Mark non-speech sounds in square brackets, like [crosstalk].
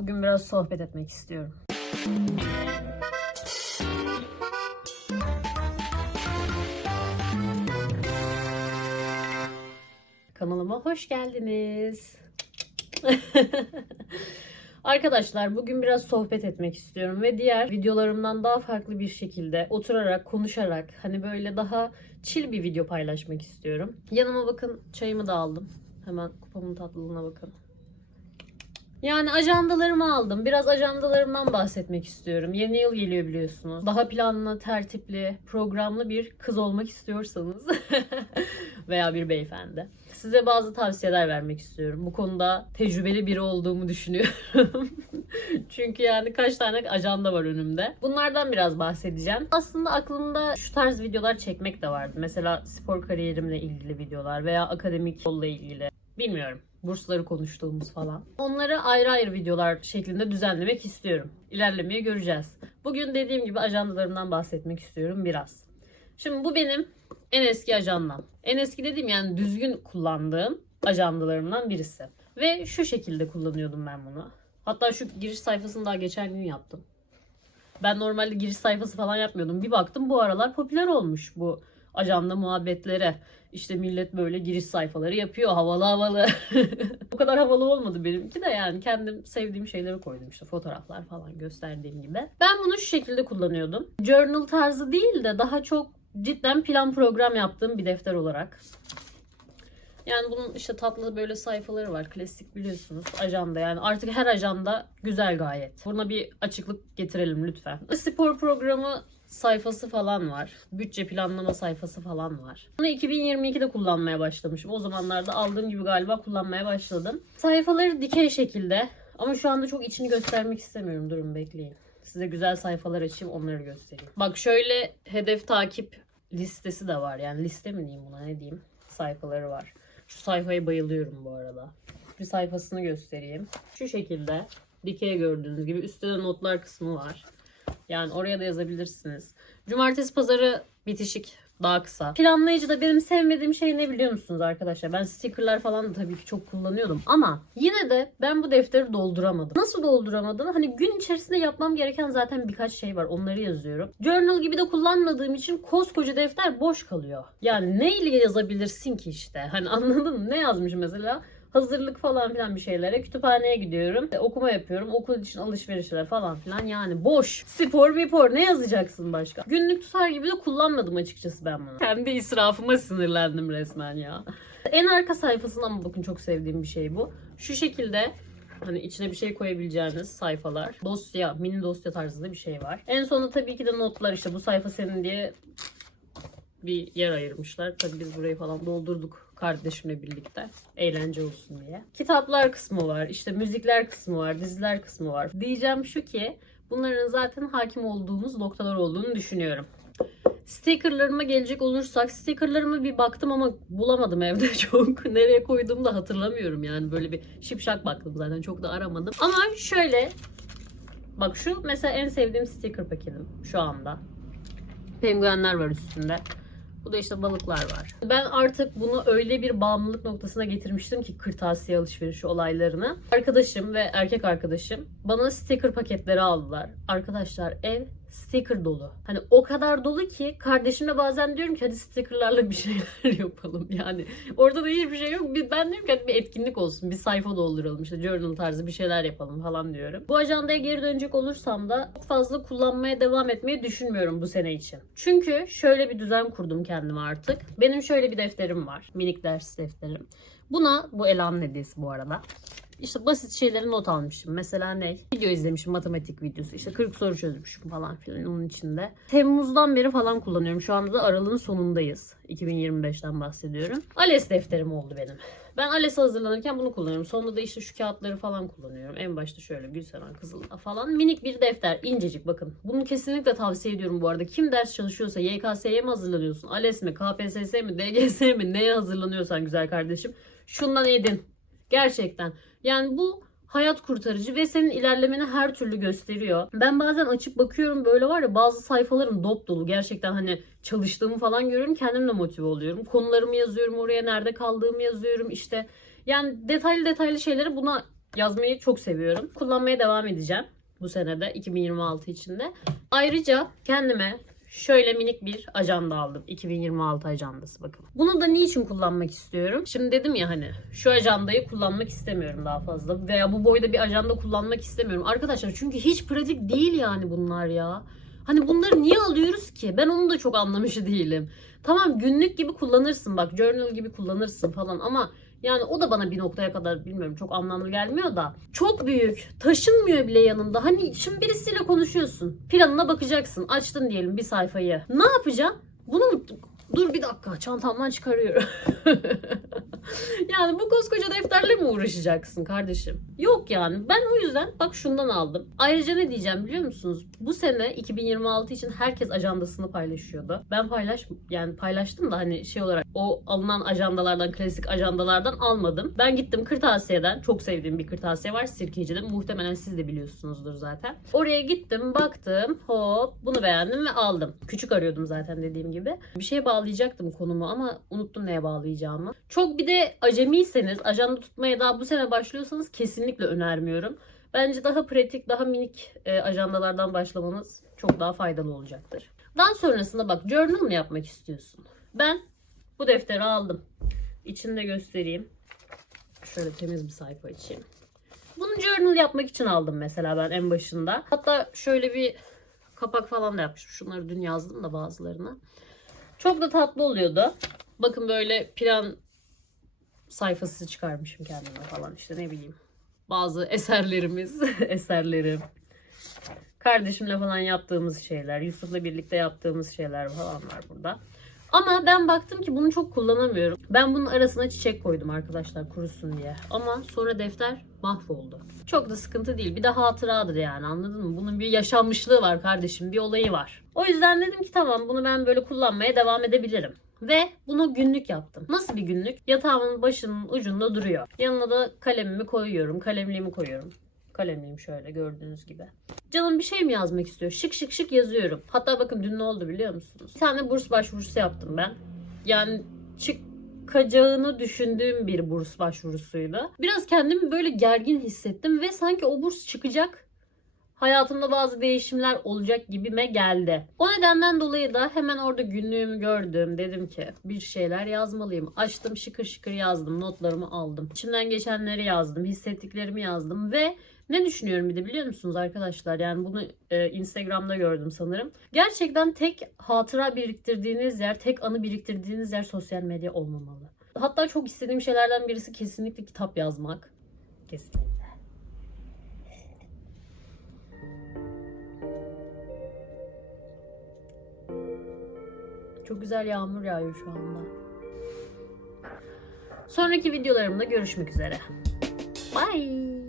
Bugün biraz sohbet etmek istiyorum. Kanalıma hoş geldiniz. [laughs] Arkadaşlar bugün biraz sohbet etmek istiyorum ve diğer videolarımdan daha farklı bir şekilde oturarak, konuşarak hani böyle daha chill bir video paylaşmak istiyorum. Yanıma bakın çayımı da aldım. Hemen kupamın tatlılığına bakın. Yani ajandalarımı aldım. Biraz ajandalarımdan bahsetmek istiyorum. Yeni yıl geliyor biliyorsunuz. Daha planlı, tertipli, programlı bir kız olmak istiyorsanız [laughs] veya bir beyefendi. Size bazı tavsiyeler vermek istiyorum. Bu konuda tecrübeli biri olduğumu düşünüyorum. [laughs] Çünkü yani kaç tane ajanda var önümde. Bunlardan biraz bahsedeceğim. Aslında aklımda şu tarz videolar çekmek de vardı. Mesela spor kariyerimle ilgili videolar veya akademik yolla ilgili. Bilmiyorum. Bursları konuştuğumuz falan. Onları ayrı ayrı videolar şeklinde düzenlemek istiyorum. İlerlemeyi göreceğiz. Bugün dediğim gibi ajandalarımdan bahsetmek istiyorum biraz. Şimdi bu benim en eski ajandam. En eski dediğim yani düzgün kullandığım ajandalarımdan birisi. Ve şu şekilde kullanıyordum ben bunu. Hatta şu giriş sayfasını daha geçen gün yaptım. Ben normalde giriş sayfası falan yapmıyordum. Bir baktım bu aralar popüler olmuş bu ajanda muhabbetlere. İşte millet böyle giriş sayfaları yapıyor havalı havalı. [laughs] o kadar havalı olmadı benimki de yani kendim sevdiğim şeyleri koydum işte fotoğraflar falan gösterdiğim gibi. Ben bunu şu şekilde kullanıyordum. Journal tarzı değil de daha çok cidden plan program yaptığım bir defter olarak. Yani bunun işte tatlı böyle sayfaları var. Klasik biliyorsunuz ajanda yani artık her ajanda güzel gayet. Buna bir açıklık getirelim lütfen. Spor programı sayfası falan var. Bütçe planlama sayfası falan var. Bunu 2022'de kullanmaya başlamışım. O zamanlarda aldığım gibi galiba kullanmaya başladım. Sayfaları dikey şekilde ama şu anda çok içini göstermek istemiyorum. Durun bekleyin. Size güzel sayfalar açayım onları göstereyim. Bak şöyle hedef takip listesi de var. Yani liste mi diyeyim buna ne diyeyim. Sayfaları var. Şu sayfaya bayılıyorum bu arada. Bir sayfasını göstereyim. Şu şekilde dikey gördüğünüz gibi üstte de notlar kısmı var. Yani oraya da yazabilirsiniz. Cumartesi pazarı bitişik daha kısa. Planlayıcıda benim sevmediğim şey ne biliyor musunuz arkadaşlar? Ben stickerlar falan da tabii ki çok kullanıyordum ama yine de ben bu defteri dolduramadım. Nasıl dolduramadım? Hani gün içerisinde yapmam gereken zaten birkaç şey var. Onları yazıyorum. Journal gibi de kullanmadığım için koskoca defter boş kalıyor. Yani ne ile yazabilirsin ki işte? Hani [laughs] anladın mı? Ne yazmış mesela? Hazırlık falan filan bir şeylere kütüphaneye gidiyorum. E, okuma yapıyorum. Okul için alışverişler falan filan. Yani boş. Spor spor ne yazacaksın başka? Günlük tutar gibi de kullanmadım açıkçası ben bunu. Kendi israfıma sinirlendim resmen ya. En arka sayfasında ama bakın çok sevdiğim bir şey bu. Şu şekilde Hani içine bir şey koyabileceğiniz sayfalar. Dosya, mini dosya tarzında bir şey var. En sonunda tabii ki de notlar işte bu sayfa senin diye bir yer ayırmışlar. Tabii biz burayı falan doldurduk kardeşimle birlikte. Eğlence olsun diye. Kitaplar kısmı var. işte müzikler kısmı var. Diziler kısmı var. Diyeceğim şu ki bunların zaten hakim olduğumuz noktalar olduğunu düşünüyorum. Stickerlarıma gelecek olursak stickerlarımı bir baktım ama bulamadım evde [laughs] çok. Nereye koyduğumu da hatırlamıyorum yani. Böyle bir şipşak baktım zaten çok da aramadım. Ama şöyle bak şu mesela en sevdiğim sticker paketim şu anda. Penguenler var üstünde. Bu da işte balıklar var. Ben artık bunu öyle bir bağımlılık noktasına getirmiştim ki kırtasiye alışverişi olaylarını. Arkadaşım ve erkek arkadaşım bana sticker paketleri aldılar. Arkadaşlar ev sticker dolu. Hani o kadar dolu ki kardeşimle bazen diyorum ki hadi stickerlarla bir şeyler [laughs] yapalım. Yani orada da hiçbir şey yok. Ben diyorum ki hadi bir etkinlik olsun. Bir sayfa dolduralım işte journal tarzı bir şeyler yapalım falan diyorum. Bu ajandaya geri dönecek olursam da çok fazla kullanmaya devam etmeyi düşünmüyorum bu sene için. Çünkü şöyle bir düzen kurdum kendime artık. Benim şöyle bir defterim var. Minik ders defterim. Buna bu Ela'nın hediyesi bu arada. İşte basit şeyleri not almışım. Mesela ne? Video izlemişim matematik videosu. İşte 40 soru çözmüşüm falan filan onun içinde. Temmuz'dan beri falan kullanıyorum. Şu anda da aralığın sonundayız. 2025'ten bahsediyorum. ALES defterim oldu benim. Ben ALES'e hazırlanırken bunu kullanıyorum. Sonunda da işte şu kağıtları falan kullanıyorum. En başta şöyle Gülseren Kızıl'da falan. Minik bir defter. incecik bakın. Bunu kesinlikle tavsiye ediyorum bu arada. Kim ders çalışıyorsa YKS'ye mi hazırlanıyorsun? ALES mi? KPSS mi? DGS mi? Neye hazırlanıyorsan güzel kardeşim. Şundan edin. Gerçekten. Yani bu hayat kurtarıcı ve senin ilerlemeni her türlü gösteriyor. Ben bazen açıp bakıyorum böyle var ya bazı sayfalarım dop dolu. Gerçekten hani çalıştığımı falan görüyorum. Kendim de motive oluyorum. Konularımı yazıyorum oraya nerede kaldığımı yazıyorum işte. Yani detaylı detaylı şeyleri buna Yazmayı çok seviyorum. Kullanmaya devam edeceğim bu senede 2026 içinde. Ayrıca kendime şöyle minik bir ajanda aldım. 2026 ajandası bakın. Bunu da niçin kullanmak istiyorum? Şimdi dedim ya hani şu ajandayı kullanmak istemiyorum daha fazla. Veya bu boyda bir ajanda kullanmak istemiyorum. Arkadaşlar çünkü hiç pratik değil yani bunlar ya. Hani bunları niye alıyoruz ki? Ben onu da çok anlamış [laughs] değilim. Tamam günlük gibi kullanırsın bak journal gibi kullanırsın falan ama yani o da bana bir noktaya kadar bilmiyorum çok anlamlı gelmiyor da. Çok büyük. Taşınmıyor bile yanında. Hani şimdi birisiyle konuşuyorsun. Planına bakacaksın. Açtın diyelim bir sayfayı. Ne yapacaksın? Bunu mu Dur bir dakika çantamdan çıkarıyorum. [laughs] yani bu koskoca defterle mi uğraşacaksın kardeşim? Yok yani. Ben o yüzden bak şundan aldım. Ayrıca ne diyeceğim biliyor musunuz? Bu sene 2026 için herkes ajandasını paylaşıyordu. Ben paylaş yani paylaştım da hani şey olarak o alınan ajandalardan klasik ajandalardan almadım. Ben gittim kırtasiyeden çok sevdiğim bir kırtasiye var Sirkeci'de. Muhtemelen siz de biliyorsunuzdur zaten. Oraya gittim baktım hop bunu beğendim ve aldım. Küçük arıyordum zaten dediğim gibi. Bir şeye bağlayacaktım konumu ama unuttum neye bağlayacağımı. Çok bir de acemiyseniz ajanda tutmaya daha bu sene başlıyorsanız kesinlikle önermiyorum. Bence daha pratik, daha minik e, ajandalardan başlamanız çok daha faydalı olacaktır. Daha sonrasında bak journal mı yapmak istiyorsun? Ben bu defteri aldım. İçinde göstereyim. Şöyle temiz bir sayfa açayım. Bunu journal yapmak için aldım mesela ben en başında. Hatta şöyle bir kapak falan da yapmışım. Şunları dün yazdım da bazılarını. Çok da tatlı oluyordu. Bakın böyle plan sayfası çıkarmışım kendime falan işte ne bileyim. Bazı eserlerimiz, [laughs] eserlerim. Kardeşimle falan yaptığımız şeyler, Yusuf'la birlikte yaptığımız şeyler falan var burada. Ama ben baktım ki bunu çok kullanamıyorum. Ben bunun arasına çiçek koydum arkadaşlar kurusun diye. Ama sonra defter mahvoldu. Çok da sıkıntı değil. Bir de hatıradır yani anladın mı? Bunun bir yaşanmışlığı var kardeşim. Bir olayı var. O yüzden dedim ki tamam bunu ben böyle kullanmaya devam edebilirim. Ve bunu günlük yaptım. Nasıl bir günlük? Yatağımın başının ucunda duruyor. Yanına da kalemimi koyuyorum. Kalemliğimi koyuyorum. Kalemliğim şöyle gördüğünüz gibi. Canım bir şey mi yazmak istiyor? Şık şık şık yazıyorum. Hatta bakın dün ne oldu biliyor musunuz? Bir tane burs başvurusu yaptım ben. Yani çıkacağını düşündüğüm bir burs başvurusuydu. Biraz kendimi böyle gergin hissettim ve sanki o burs çıkacak hayatımda bazı değişimler olacak gibime geldi. O nedenden dolayı da hemen orada günlüğümü gördüm. Dedim ki bir şeyler yazmalıyım. Açtım şıkır şıkır yazdım. Notlarımı aldım. İçimden geçenleri yazdım. Hissettiklerimi yazdım ve ne düşünüyorum bir de biliyor musunuz arkadaşlar? Yani bunu e, Instagram'da gördüm sanırım. Gerçekten tek hatıra biriktirdiğiniz yer, tek anı biriktirdiğiniz yer sosyal medya olmamalı. Hatta çok istediğim şeylerden birisi kesinlikle kitap yazmak. Kesinlikle. Çok güzel yağmur yağıyor şu anda. Sonraki videolarımda görüşmek üzere. Bye.